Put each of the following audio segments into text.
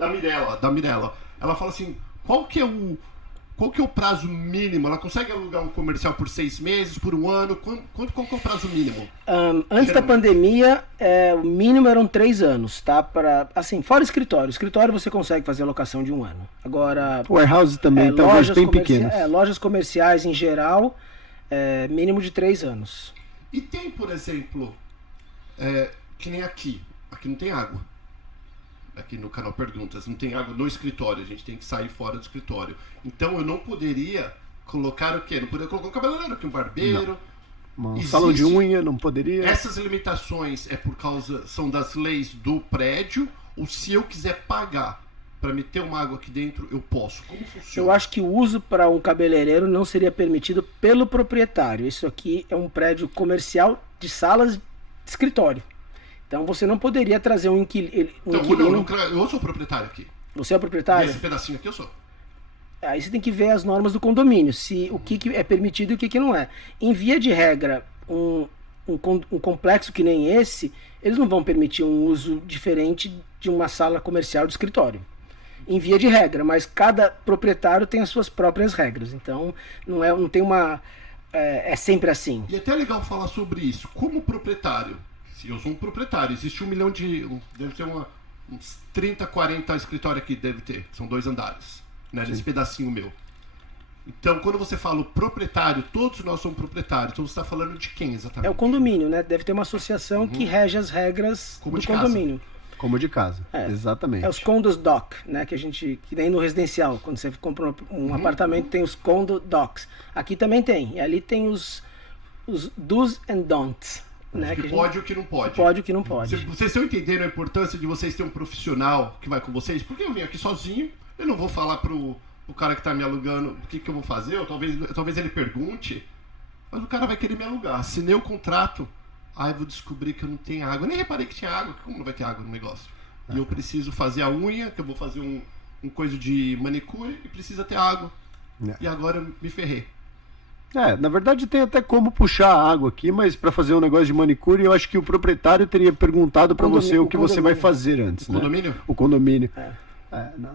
da Mirella. Ela fala assim, qual que é o prazo mínimo? Ela consegue alugar um comercial por 6 meses, por um ano? Qual que é o prazo mínimo? Antes da pandemia, o mínimo eram 3 anos, tá? Assim, fora escritório. Escritório você consegue fazer alocação de 1 ano. Agora... Warehouse também, talvez bem pequeno. Lojas comerciais em geral, mínimo de 3 anos. E tem, por exemplo, que nem aqui. Aqui não tem água. Aqui no canal Perguntas, não tem água no escritório, a gente tem que sair fora do escritório. Então eu não poderia colocar o quê? Não poderia colocar um cabeleireiro aqui, um barbeiro. Um salão de unha, não poderia. Essas limitações são das leis do prédio, ou se eu quiser pagar para meter uma água aqui dentro, eu posso? Como funciona? Eu acho que o uso para um cabeleireiro não seria permitido pelo proprietário. Isso aqui é um prédio comercial de salas de escritório. Então você não poderia trazer um inquilino. Eu sou o proprietário aqui. Você é o proprietário? Esse pedacinho aqui eu sou. Aí você tem que ver as normas do condomínio, o que é permitido e o que não é. Em via de regra, um complexo que nem esse, eles não vão permitir um uso diferente de uma sala comercial de escritório. Em via de regra, mas cada proprietário tem as suas próprias regras. Então não tem uma... É sempre assim. E é até legal falar sobre isso. Como proprietário, se eu sou um proprietário, existe 1 milhão deve ter uns 30, 40 escritórios aqui, deve ter. São 2 andares, né, nesse pedacinho meu. Então, quando você fala o proprietário, todos nós somos proprietários. Então, você está falando de quem exatamente? É o condomínio, né? Deve ter uma associação que rege as regras do condomínio. Como de casa, exatamente. É os condos doc, né? Que nem no residencial, quando você compra um apartamento, tem os condo docs. Aqui também tem. E ali tem os do's and don'ts. Né, que pode e o que não pode. Pode e o que não pode. Vocês estão entendendo a importância de vocês terem um profissional que vai com vocês? Porque eu vim aqui sozinho, eu não vou falar pro cara que tá me alugando o que eu vou fazer, ou talvez ele pergunte, mas o cara vai querer me alugar. Assinei o contrato, eu vou descobrir que eu não tenho água. Eu nem reparei que tinha água, como não vai ter água no negócio? E eu preciso fazer a unha, que eu vou fazer um coisa de manicure, e precisa ter água. E agora eu me ferrei. Na verdade tem até como puxar a água aqui, mas para fazer um negócio de manicure, eu acho que o proprietário teria perguntado para você o que você vai fazer antes. O condomínio? O condomínio.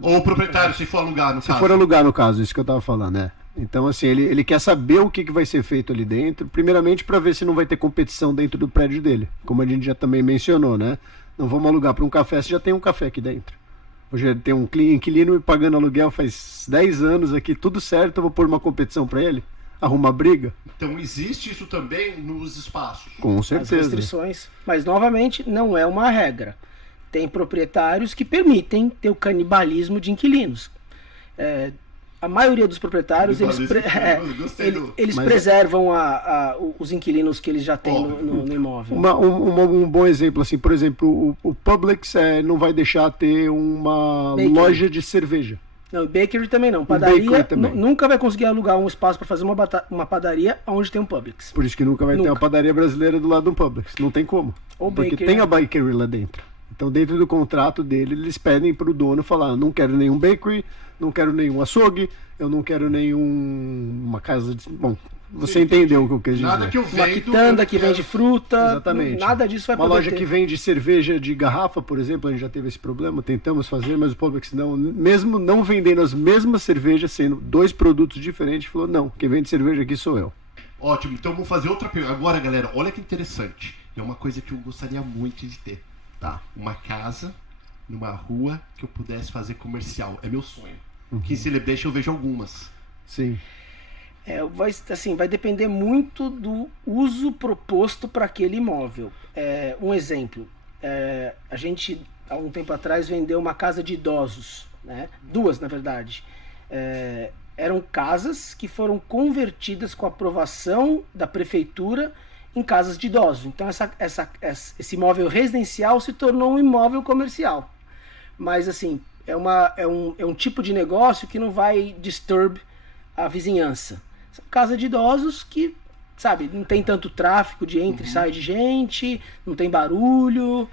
Ou o proprietário, se for alugar, no caso. Se for alugar, no caso, isso que eu tava falando, né? Então, assim, ele quer saber o que vai ser feito ali dentro, primeiramente para ver se não vai ter competição dentro do prédio dele, como a gente já também mencionou, né? Não vamos alugar para um café, se já tem um café aqui dentro. Hoje tem um inquilino me pagando aluguel faz 10 anos aqui, tudo certo, eu vou pôr uma competição para ele? Arruma briga? Então existe isso também nos espaços? Com certeza. As restrições. Mas, novamente, não é uma regra. Tem proprietários que permitem ter o canibalismo de inquilinos. A maioria dos proprietários, eles preservam os inquilinos que eles já têm no imóvel. Um bom exemplo, assim, por exemplo, o Publix não vai deixar ter uma loja de cerveja. Não, bakery também não. Padaria nunca vai conseguir alugar um espaço para fazer uma padaria onde tem um Publix. Por isso que nunca vai ter uma padaria brasileira do lado do Publix. Não tem como. Porque tem a bakery lá dentro. Então, dentro do contrato dele, eles pedem para o dono falar: não quero nenhum bakery, não quero nenhum açougue, eu não quero nenhuma casa de... Bom, você entendeu o que eu quis dizer. Nada que eu vendo, uma quitanda que vende fruta. Exatamente. Nada disso vai poder ter. Uma loja que vende cerveja de garrafa, por exemplo, a gente já teve esse problema, tentamos fazer, mas o Publix não, mesmo não vendendo as mesmas cervejas, sendo 2 produtos diferentes, falou: não, quem vende cerveja aqui sou eu. Ótimo, então vamos fazer outra pergunta. Agora, galera, olha que interessante. É uma coisa que eu gostaria muito de ter. Tá? Uma casa, numa rua que eu pudesse fazer comercial. É meu sonho. Que em Celebration eu vejo algumas. Sim. Vai depender muito do uso proposto para aquele imóvel. Um exemplo, a gente há um tempo atrás vendeu uma casa de idosos, né? 2 na verdade. Eram casas que foram convertidas com aprovação da prefeitura em casas de idosos. Então esse imóvel residencial se tornou um imóvel comercial. Mas assim, é um tipo de negócio que não vai disturb a vizinhança. São casas de idosos que, sabe, não tem tanto tráfego de entra e sai de gente, não tem barulho,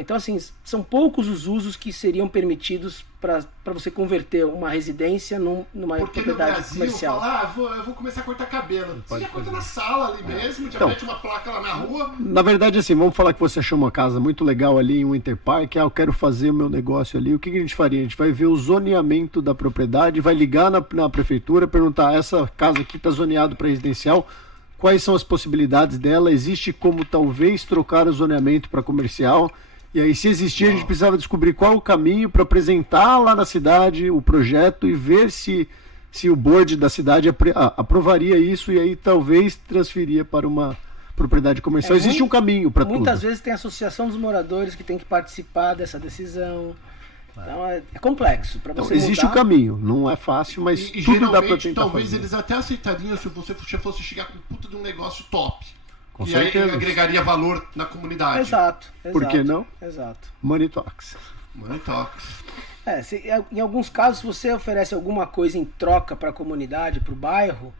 Então, assim, são poucos os usos que seriam permitidos para você converter uma residência numa Porque no propriedade Brasil, comercial. eu vou começar a cortar cabelo. Você já corta na sala ali mesmo, já Então, mete uma placa lá na rua. Na verdade, assim, vamos falar que você achou uma casa muito legal ali em Winter Park, eu quero fazer o meu negócio ali, o que a gente faria? A gente vai ver o zoneamento da propriedade, vai ligar na prefeitura, perguntar, essa casa aqui está zoneado para residencial, quais são as possibilidades dela, existe como talvez trocar o zoneamento para comercial, e aí se existir a gente precisava descobrir qual o caminho para apresentar lá na cidade o projeto e ver se o board da cidade aprovaria isso e aí talvez transferia para uma propriedade comercial. Existe um caminho para tudo. Muitas vezes tem a associação dos moradores que tem que participar dessa decisão. Então é complexo. Para você existe mudar... o caminho, não é fácil, mas E tudo dá para geralmente, tentar talvez fazer. eles até aceitariam se você fosse chegar com um puta de um negócio top. Com que certeza. aí agregaria valor na comunidade. Exato. Por que não? Exato. Money talks. Money talks. Em alguns casos, se você oferece alguma coisa em troca para a comunidade, para o bairro,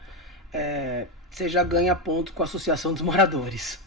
você já ganha ponto com a associação dos moradores.